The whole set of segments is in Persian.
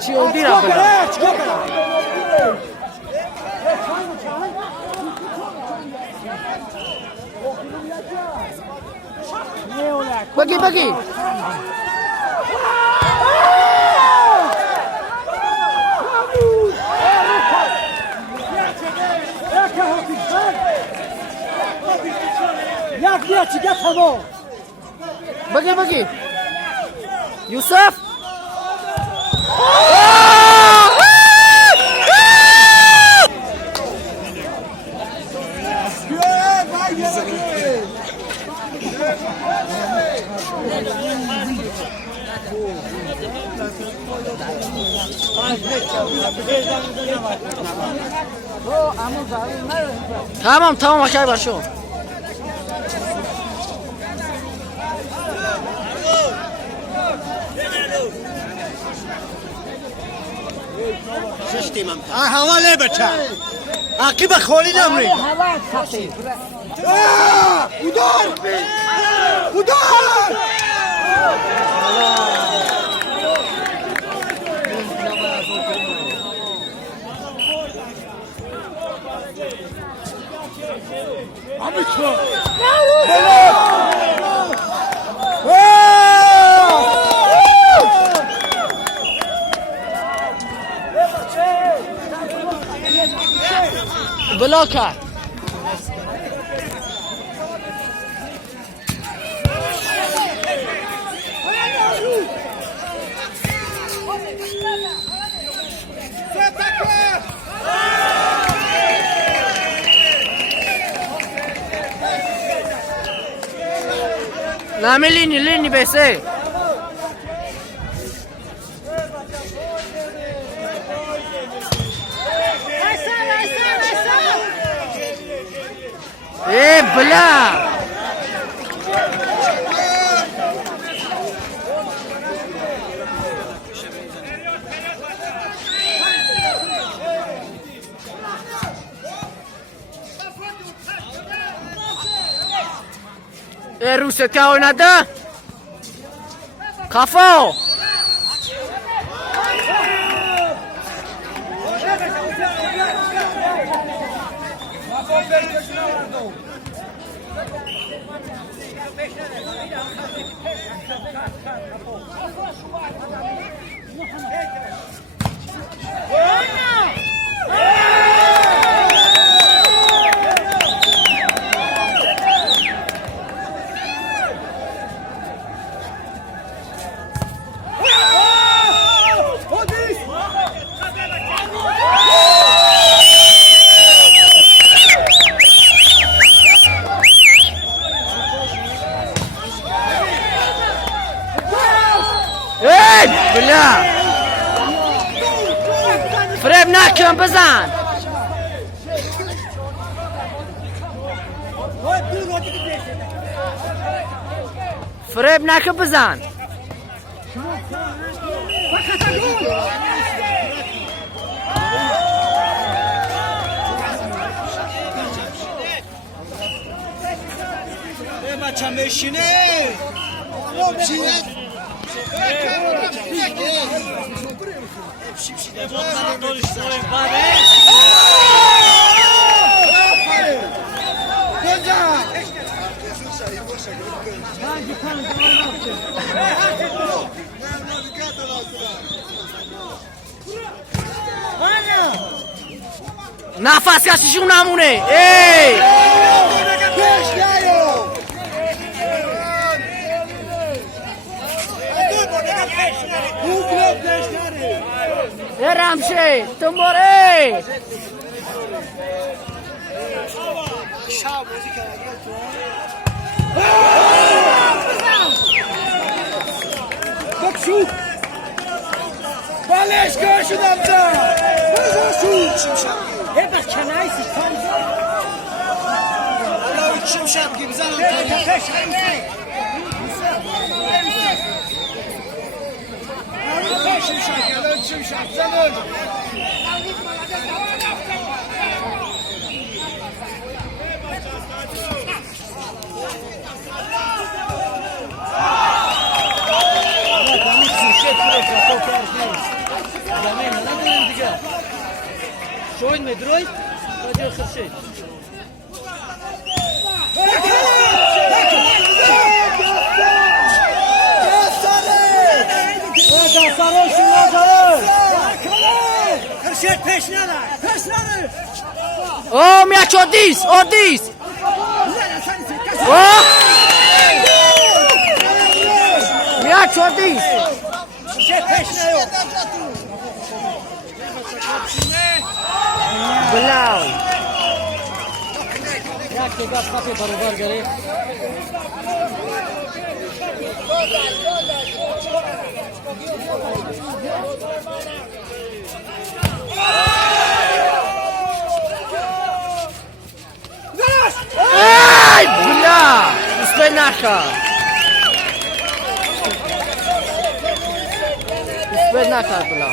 چی اودی را بده بگی بگی بگی بگی یوسف tamam aşağı başla حواله بچه عقیب خوری نمری بودار بلاکر نمی لینی بسه بلا روست که oynadı kafa o بلا فریب نکن بزن فریب نکن بزن بچه میشینه نفس کشیشون نمونه ای رمشه تنباره بکشو بالش که شدم تا بزاشو یه بچه نایسی حالا چیم شب که بزنم چیم شب زنم زمین نداریم دیگه شوید میدروید و جای خرشید خرشید پیش نره او میاچ اودیس میاچ اودیس خرشید پیش نیو بلاو یک دیگه خطی برابر گرفت ای بلا اسپی نخا بلا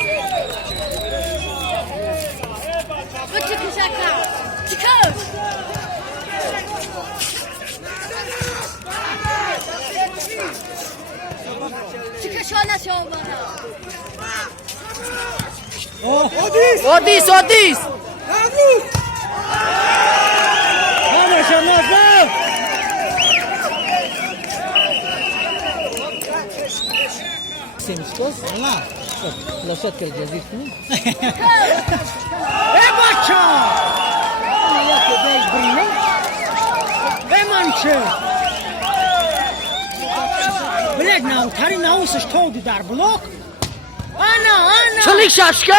اودیس سیمسکوس لوسات که جزیز کنی بچه یک بیل برینه بمانچه بلد ناو تاری ناوسش تودی در بلوک آنا چلیک شاشکن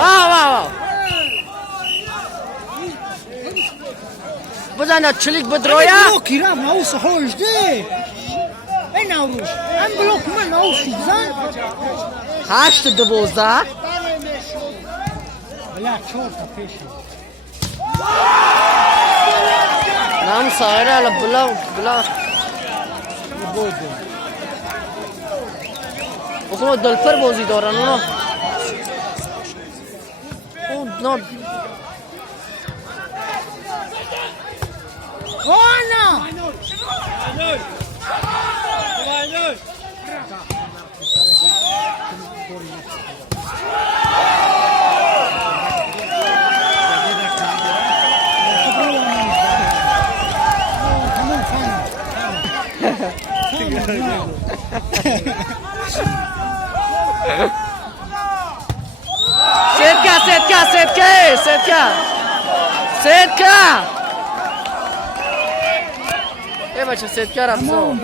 آو بزنه چلیک بدرویا بلوکی رفت ناوس هوش ده این ناوروش هم بلوک من ناوسی بزن 8-12 بلد چورتا پیشی نام سایره الا بلا اونو دلپر بازی دارن اونو اون آنا Setka! E băi, ce Setka rapso.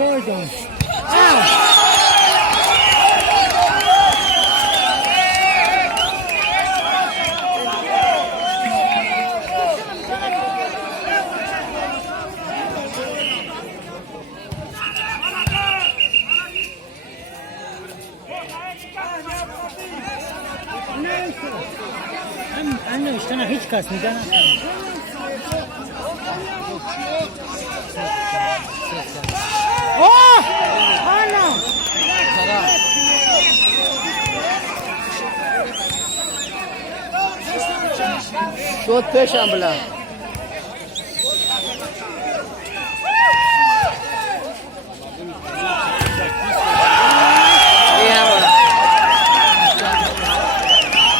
أنا اشتنا هيك كاس نجانا أوه أنا شوت پیشم بلا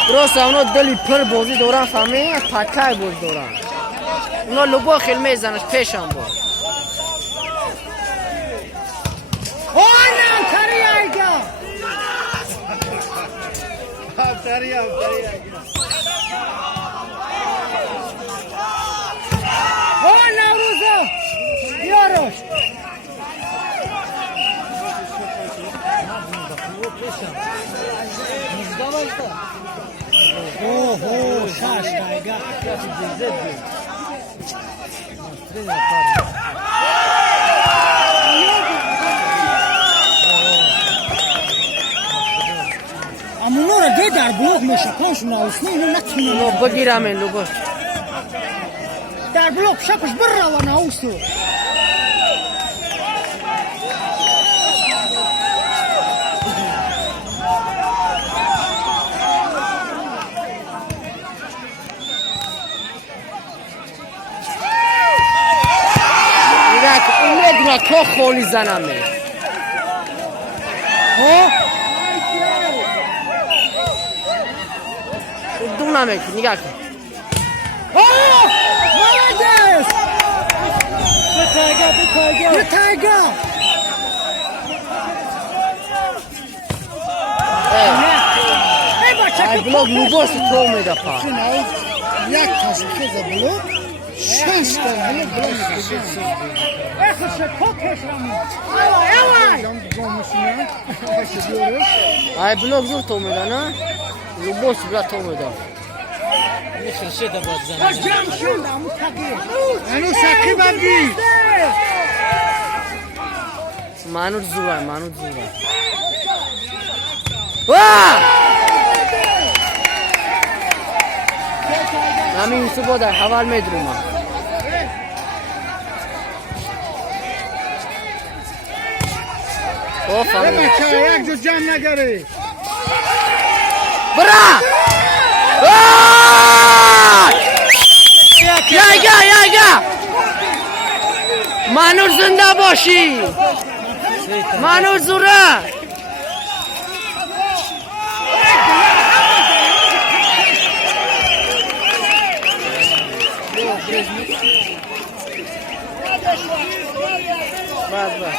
درست اونو دلی پر بازی دوران فهمی پکای بازی دوران اونو لگو خیلی میزنش پیشم بود أنا تري أيجا تري أنا روزا ياروش أوه شاش أيجا امونورا ده در بلوک میشه کانشون ناوسنی اینو نتونه اونو بگیرم این لگو در بلوک شکش برا و ناوسو میدونه که خولی زنمه شروع نمیکنه نگاه کن مالدس یه تایگر ای بچه ای بلوک لوبوس تو میده پا یک تشخیص بلوک 6 تا بلوک اخش پاکش رمون ای بلوک زور تو میده نه لوبوس بلا تو میده خرشه ده باید زنه جمع شد امو تقیه انو سقی بردی مانور زوره مانور زوره واه همین یوسف بوده حوال میدروم اوف بچه یک جو جمع نگره برا یا مانور زنده باشی مانور زوره بس بس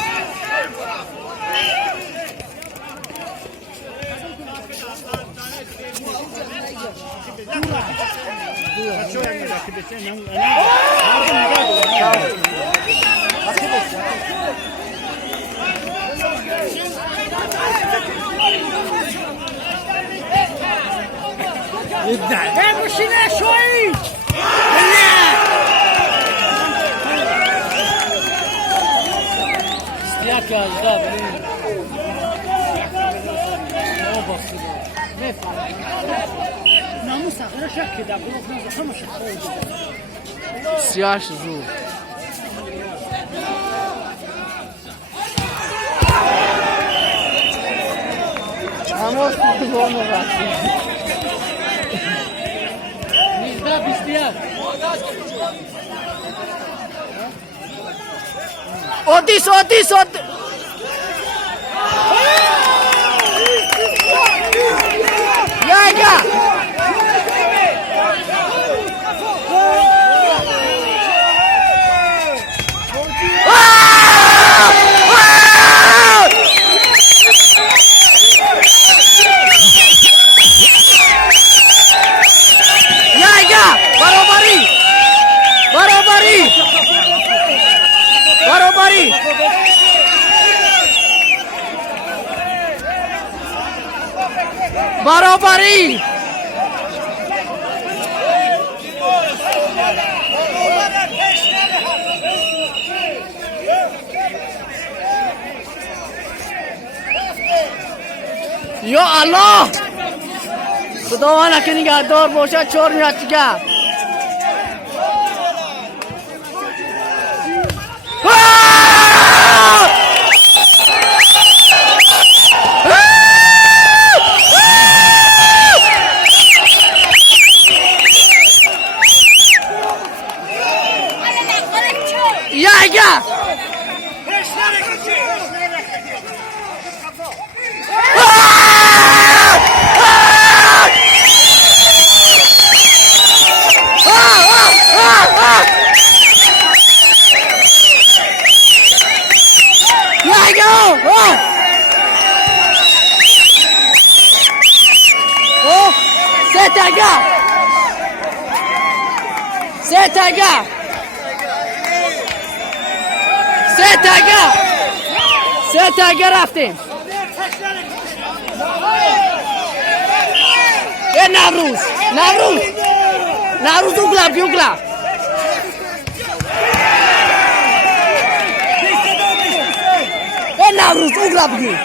ماشینه شوی استیاک از ده بلین او بخیده ناموس اخیره شک ده بلوک نزده همه شک سیاش زور هموش کتبون رفتی 19 Otis Ya barobari barobari یا الله خداوند که نگهدار باشه 4 میاد دیگه Ya سه تاگه رفتیم نوروز اوگلا نوروز اوگلا بگی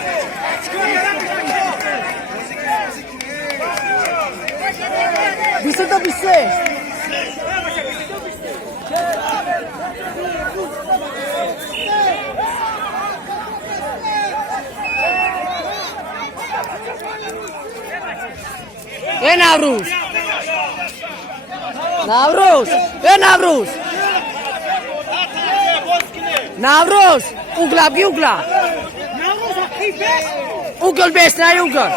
بیسته تا بیسته نوروز اوگلا بگی اوگلا اوگل بیست نه اوگل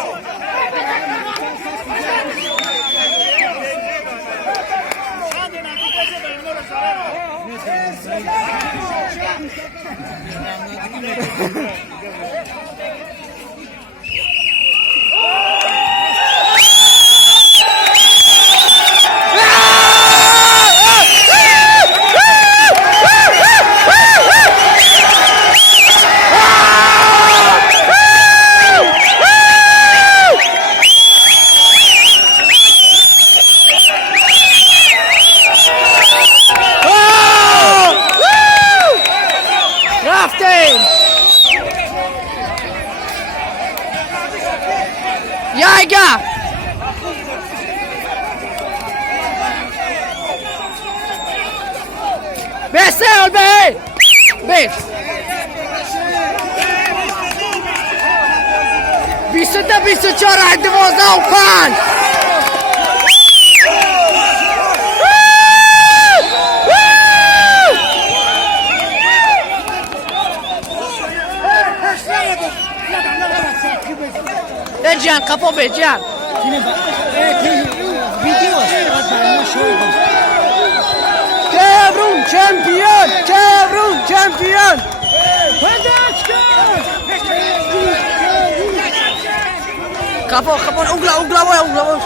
رفتیم یایگا بسیار به بیس 23 24 12 و 5 Becan, kapı Becan. Kevrum şampiyon, Kevrum şampiyon. Kapı, ugla boy.